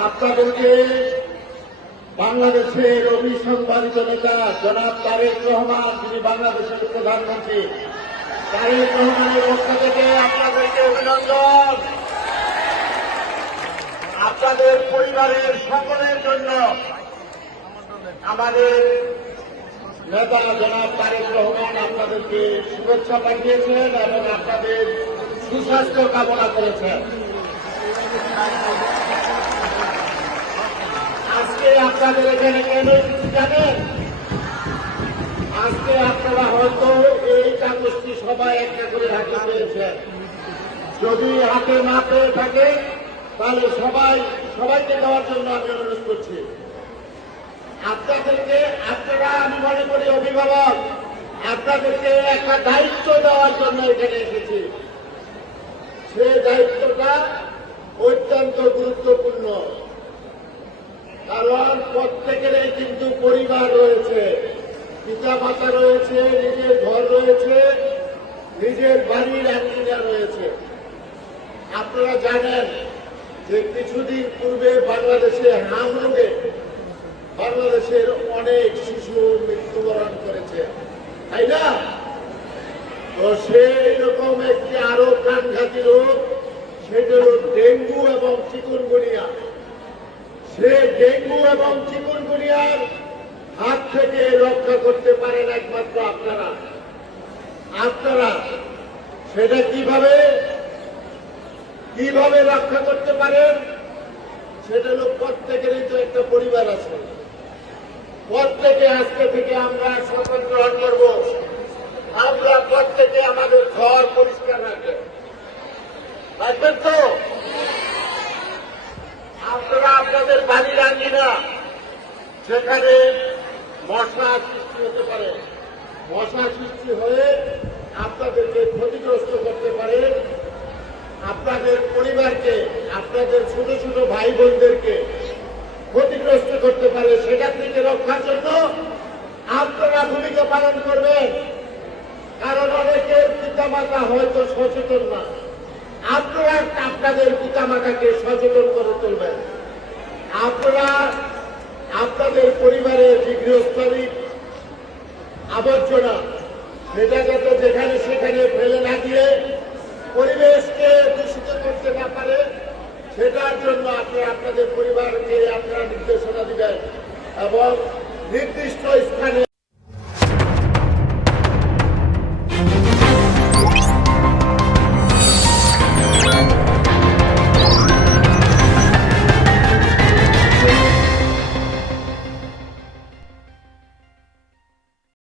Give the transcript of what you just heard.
আপনাদেরকে বাংলাদেশের অভিসংবাদিত নেতা জনাব তারেক রহমান, যিনি বাংলাদেশের প্রধানমন্ত্রী, তারেক রহমানের পক্ষ থেকে আপনাদেরকে অভিনন্দন। আপনাদের পরিবারের সকলের জন্য আমাদের নেতা জনাব তারেক রহমান আপনাদেরকে শুভেচ্ছা পাঠিয়েছেন এবং আপনাদের সুস্বাস্থ্য কামনা করেছেন। আজকে আপনাদের এখানে কেন জানেন? আজকে আপনারা হয়তো এই কাগজটি সবাই একটা করে হাতে পেয়েছেন। যদি হাতে না পেয়ে থাকে তাহলে সবাইকে দেওয়ার জন্য আমি অনুরোধ করছি। আপনারা আমি মনে করি অভিভাবক, আপনাদেরকে একটা দায়িত্ব দেওয়ার জন্য এখানে এসেছি। সেই দায়িত্বটা অত্যন্ত গুরুত্বপূর্ণ, কারণ প্রত্যেকেরই কিন্তু পরিবার রয়েছে, পিতা মাতা রয়েছে, নিজের ঘর রয়েছে, নিজের বাড়ির আঙ্গিনা রয়েছে। আপনারা জানেন যে কিছুদিন পূর্বে বাংলাদেশে হামরোগে বাংলাদেশের অনেক শিশু মৃত্যুবরণ করেছে, তাই না? তো সেই রকম একটি আরো প্রাণঘাতী রোগ, সেটা হল ডেঙ্গু এবং চিকুনগুনিয়া। সে ডেঙ্গু এবং চিকুনগুনিয়ার হাত থেকে রক্ষা করতে পারেন একমাত্র আপনারা। সেটা কিভাবে রক্ষা করতে পারেন? সেটা হল প্রত্যেকেরই তো একটা পরিবার আছে। প্রত্যেকে আজকে থেকে আমরা শপথ গ্রহণ করব, আমরা প্রত্যেকে আমাদের ঘর পরিষ্কার রাখবেন তো? আপনারা আপনাদের বাড়ির আঙ্গিনা যেখানে মশা সৃষ্টি হতে পারে, মশা সৃষ্টি হয়ে আপনাদেরকে ক্ষতিগ্রস্ত করতে পারে, আপনাদের পরিবারকে, আপনাদের ছোট ছোট ভাই বোনদেরকে ক্ষতিগ্রস্ত করতে পারে, সেটা থেকে রক্ষার জন্য আপনারা ভূমিকা পালন করবেন। কারণ অনেকের পিতামাতা হয়তো সচেতন না, আপনারা আপনাদের পিতামাতাকে সচেতন করে তুলবেন। আপনারা আপনাদের পরিবারের যে গৃহস্থালী আবর্জনা, সেটা যাতে যেখানে সেখানে ফেলে না দিয়ে পরিবেশকে দূষিত করতে না পারে, সেটার জন্য আপনাদের পরিবারকে আপনারা নির্দেশনা দিবেন এবং নির্দিষ্ট স্থানে